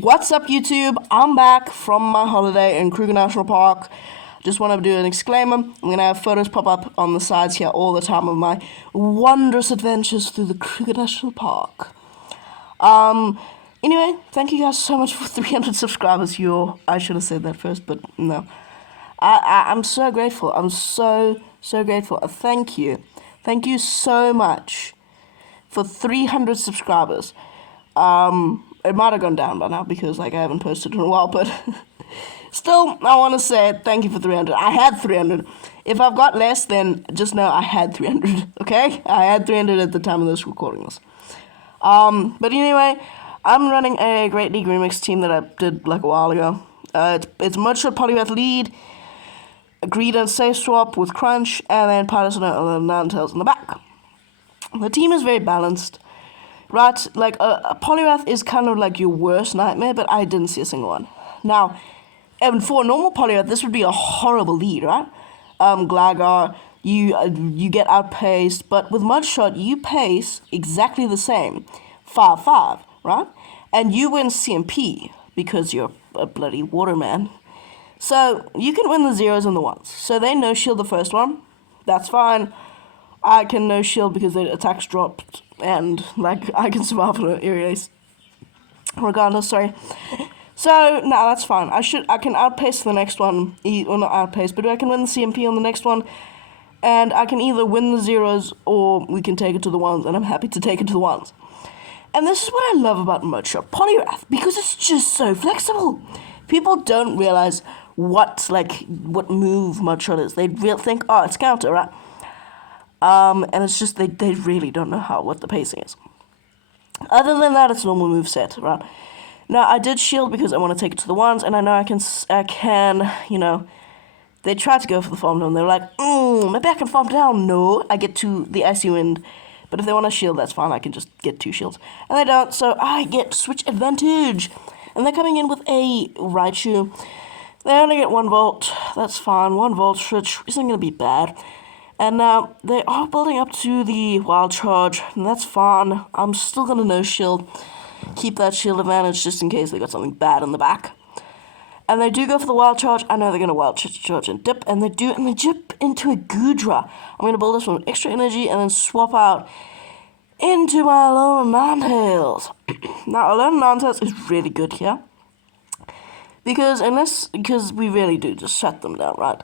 What's up, YouTube? I'm back from my holiday in Kruger National Park. Just want to do an exclaimer. I'm going to have photos pop up on the sides here all the time of my wondrous adventures through the Kruger National Park. Anyway, thank you guys so much for 300 subscribers. I should have said that first, but no. I'm so grateful. I'm so grateful. Thank you. Thank you so much for 300 subscribers. It might have gone down by now because I haven't posted in a while, but still, I want to say thank you for 300. I had 300. If I've got less, then just know I had 300, okay? I had 300 at the time of this recording this. But anyway, I'm running a Great League Remix team that I did like a while ago. It's Mudshot Polymath lead, Greed and Safe Swap with Crunch, and then Partisan and Ninetales in the back. The team is very balanced. Right, like a Polymath is kind of like your worst nightmare, but I didn't see a single one. Now, and for a normal Polymath, this would be a horrible lead, right? Glagar, you get outpaced, but with Mudshot, you pace exactly the same, 5-5, right? And you win CMP because you're a bloody waterman. So you can win the zeros and the ones. So they no shield the first one, that's fine. I can no shield because the attacks dropped. And like I can survive on an area ace regardless, sorry. So no, that's fine. I can outpace the next one, or not outpace, but I can win the CMP on the next one, and I can either win the zeros or we can take it to the ones, and I'm happy to take it to the ones. And this is what I love about Mudshot Polymath, because it's just so flexible. People don't realize what move Mudshot is. They think, oh, it's counter, right? And it's just they really don't know what the pacing is. Other than that, it's normal moveset, right? Now, I did shield because I want to take it to the ones, and I know I can, you know, they tried to go for the farm down. They're like, maybe I can farm down. No, I get to the icy wind. But if they want to shield, that's fine. I can just get 2 shields. And they don't, so I get switch advantage. And they're coming in with a Raichu. They only get 1 volt. That's fine. 1 volt switch isn't going to be bad. And now they are building up to the wild charge, and that's fine. I'm still going to no shield, keep that shield advantage just in case they got something bad in the back. And they do go for the wild charge. I know they're going to wild charge and dip, and they do, and they dip into a Goodra. I'm going to build this one with extra energy and then swap out into my Alolan Ninetales. Now, Alolan Ninetales is really good here, because we really do just shut them down, right?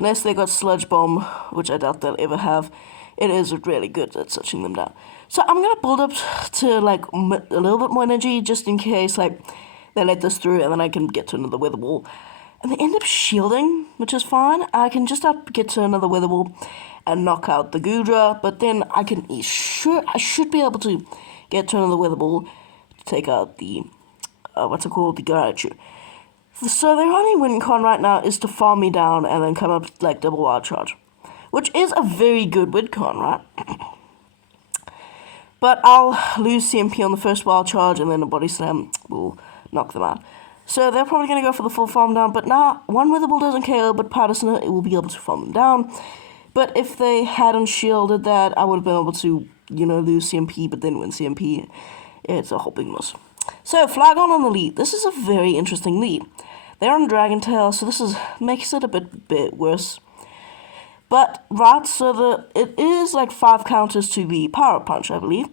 Unless they got Sludge Bomb, which I doubt they'll ever have, it is really good at shutting them down. So I'm going to build up to, like, a little bit more energy, just in case, like, they let this through, and then I can get to another Weather Ball. And they end up shielding, which is fine. I can just get to another Weather Ball and knock out the Goodra, but then I should be able to get to another Weather Ball to take out the, the Garachu. So their only win con right now is to farm me down and then come up like double wild charge, which is a very good win con, right? But I'll lose CMP on the first wild charge, and then a body slam will knock them out. So they're probably going to go for the full farm down, but nah, 1 Wither Ball doesn't KO, but Partisan, it will be able to farm them down. But if they hadn't shielded that, I would have been able to, you know, lose CMP, but then win CMP. It's a whole big mess. So Flygon on the lead. This is a very interesting lead. They're on Dragon Tail, so this makes it a bit worse. But, right, so it is like 5 counters to the Power Punch, I believe.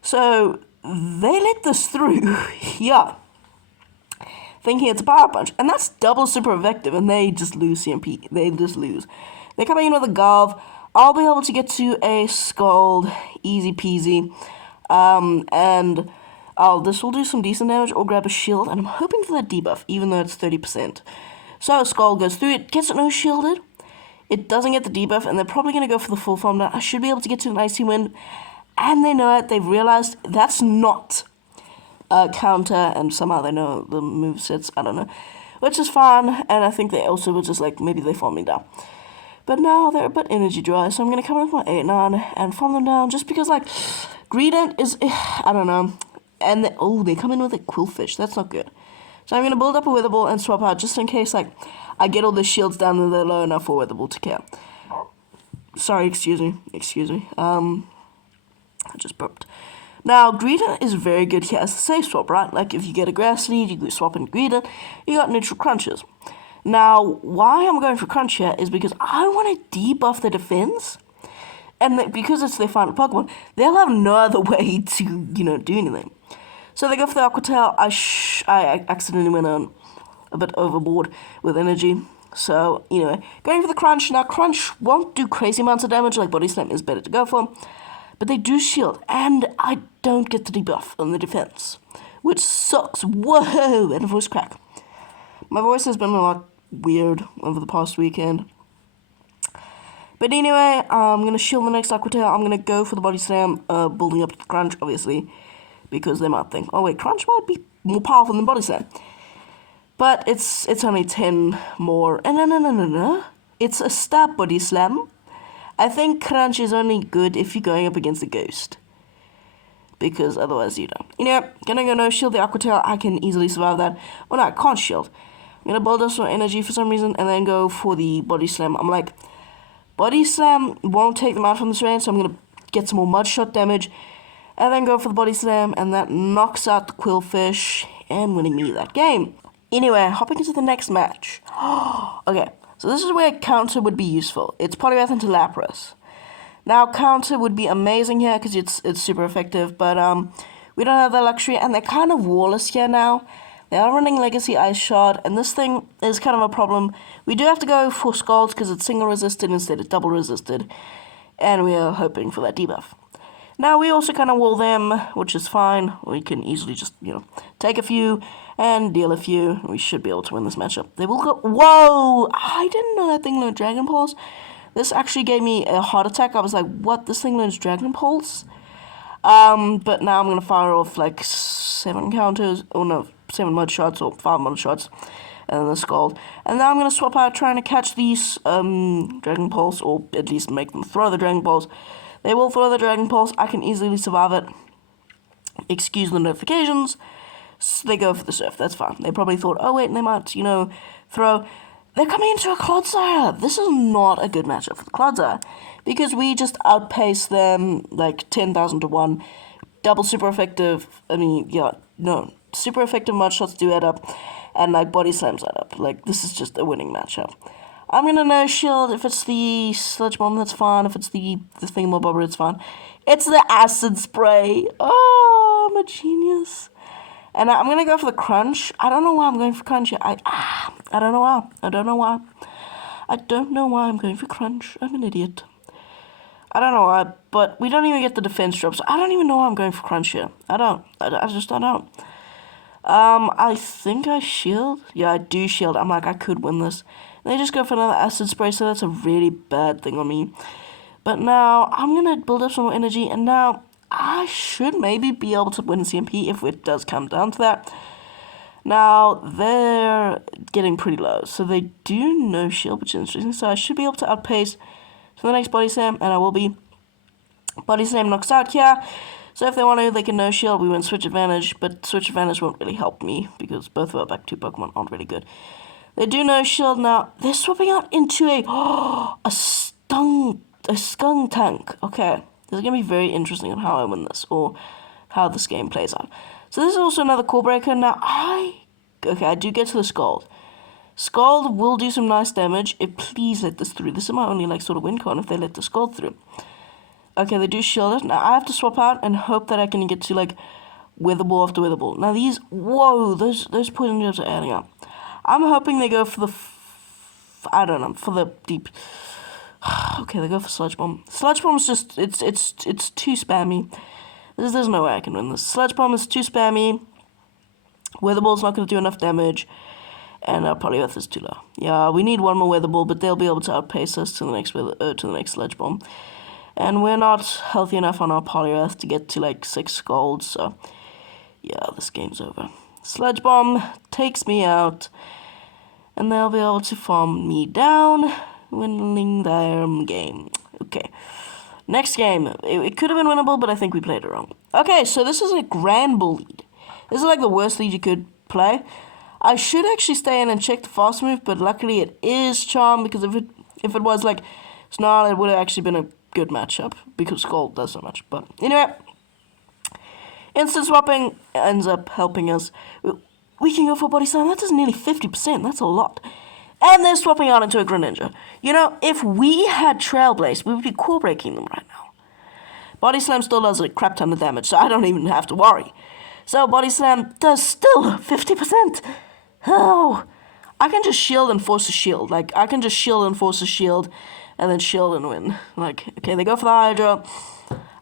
So, they let this through, yeah, thinking it's a Power Punch. And that's double super effective, and they just lose CMP. They just lose. They're coming in with a Gov. I'll be able to get to a Scald, easy peasy. And this will do some decent damage, or grab a shield, and I'm hoping for that debuff, even though it's 30%. So Skull goes through it, gets it no shielded. It doesn't get the debuff, and they're probably going to go for the full farm now. I should be able to get to an Icy Wind, and they know it. They've realized that's not a counter, and somehow they know the movesets, I don't know. Which is fine, and I think they also were just like, maybe they farm me down. But now they're a bit energy dry, so I'm going to come in with my 8-9 and farm them down, just because, like, Greedent is, I don't know. And they come in with a Quillfish. That's not good. So I'm going to build up a Wither Ball and swap out just in case, like, I get all the shields down and they're low enough for Wither Ball to kill. Sorry, excuse me. I just burped. Now, Greedent is very good here as a safe swap, right? Like, if you get a grass lead, you go swap in Greedent, you got neutral crunches. Now, why I'm going for crunch here is because I want to debuff the defense, and because it's their final Pokemon, they'll have no other way to, do anything. So they go for the Aqua Tail. I accidentally went on a bit overboard with energy. So, anyway, going for the Crunch. Now, Crunch won't do crazy amounts of damage, like Body Slam is better to go for. But they do shield, and I don't get the debuff on the defense, which sucks. Whoa! And a voice crack. My voice has been a lot weird over the past weekend. But anyway, I'm going to shield the next Aqua Tail. I'm going to go for the Body Slam, building up to the Crunch, obviously, because they might think, oh wait, Crunch might be more powerful than Body Slam. But it's only 10 more. And no. It's a stab Body Slam. I think Crunch is only good if you're going up against a Ghost. Because otherwise you don't. Gonna go no shield the Aqua Tail. I can easily survive that. Well, no, I can't shield. I'm gonna build up some energy for some reason and then go for the Body Slam. I'm like, Body Slam won't take them out from this range, so I'm gonna get some more Mud Shot damage. And then go for the Body Slam, and that knocks out the Quillfish and winning me that game. Anyway, hopping into the next match. Okay, so this is where Counter would be useful. It's Poliwrath into Lapras. Now, Counter would be amazing here because it's super effective, but we don't have that luxury, and they're kind of warless here now. They are running Legacy Ice Shard, and this thing is kind of a problem. We do have to go for Scald because it's single resisted instead of double resisted, and we are hoping for that debuff. Now, we also kind of wall them, which is fine. We can easily just, take a few and deal a few. We should be able to win this matchup. They will go... Whoa! I didn't know that thing learned Dragon Pulse. This actually gave me a heart attack. I was like, what? This thing learns Dragon Pulse? But now I'm going to fire off, 7 counters. Oh, no, 7 Mud Shots or 5 Mud Shots. And then the Scald. And now I'm going to swap out trying to catch these Dragon Pulse, or at least make them throw the Dragon Pulse. They will throw the Dragon Pulse. I can easily survive it. Excuse the notifications. So they go for the Surf. That's fine. They probably thought, oh, wait, they might, throw. They're coming into a Clodsire. This is not a good matchup for the Clodsire. Because we just outpace them, 10,000 to 1. Double super effective. Super effective Mud Shots do add up. And, Body Slams add up. This is just a winning matchup. I'm gonna no shield. If it's the Sludge Bomb, that's fine. If it's the Thingamabobber, it's fine. It's the Acid Spray. Oh, I'm a genius. And I'm gonna go for the Crunch. I don't know why I'm going for Crunch. I don't know why. I don't know why I'm going for Crunch. I'm an idiot. I don't know why, but we don't even get the defense drop, so I don't even know why I'm going for Crunch here. I don't. I think I shield. Yeah, I do shield. I'm like, I could win this. They just go for another Acid Spray, so that's a really bad thing on me. But now, I'm going to build up some more energy, and now I should maybe be able to win CMP if it does come down to that. Now, they're getting pretty low, so they do no shield, which is interesting. So I should be able to outpace for the next Body Slam, and I will be. Body Slam knocks out here. So if they want to, they can no shield. We win Switch Advantage, but Switch Advantage won't really help me because both of our back 2 Pokemon aren't really good. They do no shield now. They're swapping out into a Skunk Tank. Okay, this is going to be very interesting on how I win this, or how this game plays out. So this is also another Core Breaker. Now, I do get to the Scald. Scald will do some nice damage. Please let this through. This is my only, sort of win con if they let the Scald through. Okay, they do shield it. Now, I have to swap out and hope that I can get to, Weather Ball after Weather Ball. Now, those poison jabs are adding up. I'm hoping they go for for the deep. Okay, they go for Sludge Bomb. Sludge Bomb is just, it's too spammy. There's no way I can win this. Sludge Bomb is too spammy. Weather Ball's not going to do enough damage. And our Poliwrath is too low. Yeah, we need one more Weather Ball, but they'll be able to outpace us to the next Sludge Bomb. And we're not healthy enough on our Poliwrath to get to 6 golds, so yeah, this game's over. Sludge Bomb takes me out, and they'll be able to farm me down, winning their game. Okay, next game. It could have been winnable, but I think we played it wrong. Okay, so this is a Grand Bull lead. This is the worst lead you could play. I should actually stay in and check the fast move, but luckily it is Charm, because if it was Snarl, it would have actually been a good matchup, because Scald does so much. But anyway, Instant swapping ends up helping us. We can go for body slam. That does nearly 50%. That's a lot. And they're swapping out into a Greninja. You know, if we had Trailblaze, we would be core breaking them right now. Body Slam still does a crap ton of damage, so I don't even have to worry. So Body Slam does still 50%. Oh, I can just shield and force a shield. Like, I can just shield and force a shield, and then shield and win. Like, okay, they go for the Hydra.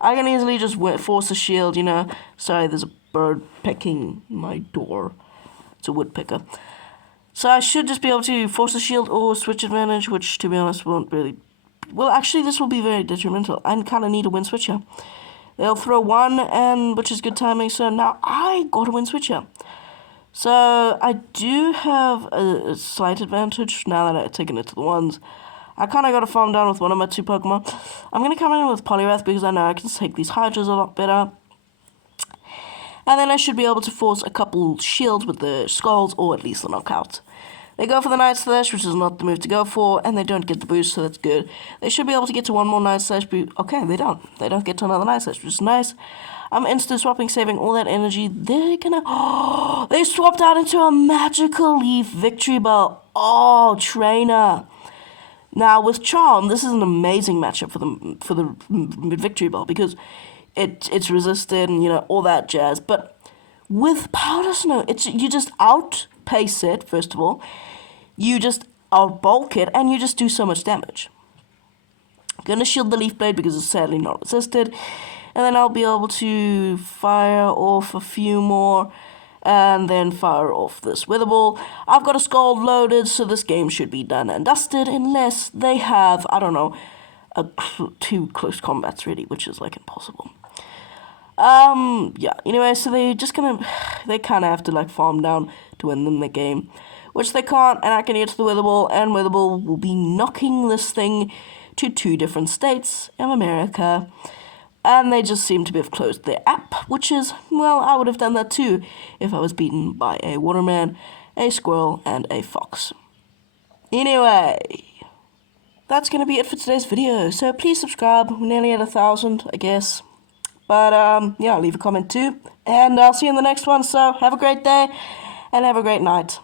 I can easily just force a shield, you know. Sorry, there's a bird pecking my door. It's a woodpecker. So I should just be able to force a shield or switch advantage, which, to be honest, won't really... Well, actually, this will be very detrimental. I kind of need a win switch here. They'll throw one, and which is good timing, so now I got a win switch here. So I do have a slight advantage now that I've taken it to the ones. I kind of got to farm down with one of my 2 Pokemon. I'm going to come in with Poliwrath because I know I can take these Hydras a lot better. And then I should be able to force a couple shields with the Skulls, or at least the knockout. They go for the Night Slash, which is not the move to go for, and they don't get the boost, so that's good. They should be able to get to one more Night Slash boost. Okay, they don't. They don't get to another Night Slash, which is nice. I'm instant swapping, saving all that energy. They're gonna... Oh, they swapped out into a Magical Leaf Victory Bell. Oh, Trainer. Now, with Charm, this is an amazing matchup for the Victory Bell, because it's resisted and, you know, all that jazz. But with Powder Snow, you just outpace it, first of all. You just outbulk it, and you just do so much damage. Gonna shield the Leaf Blade because it's sadly not resisted. And then I'll be able to fire off a few more, and then fire off this Wither Ball. I've got a Scald loaded, so this game should be done and dusted, unless they have, I don't know, 2 close combats ready, which is like impossible. Yeah, anyway, so they kind of have to like farm down to win them the game, which they can't, and I can get to the Wither Ball, and Wither Ball will be knocking this thing to 2 different states of America, and they just seem to have closed their app, which is, well, I would have done that too if I was beaten by a Waterman, a Squirrel, and a Fox. Anyway, that's going to be it for today's video, so please subscribe. We're nearly at 1,000, I guess. But, yeah, leave a comment too. And I'll see you in the next one. So, have a great day, and have a great night.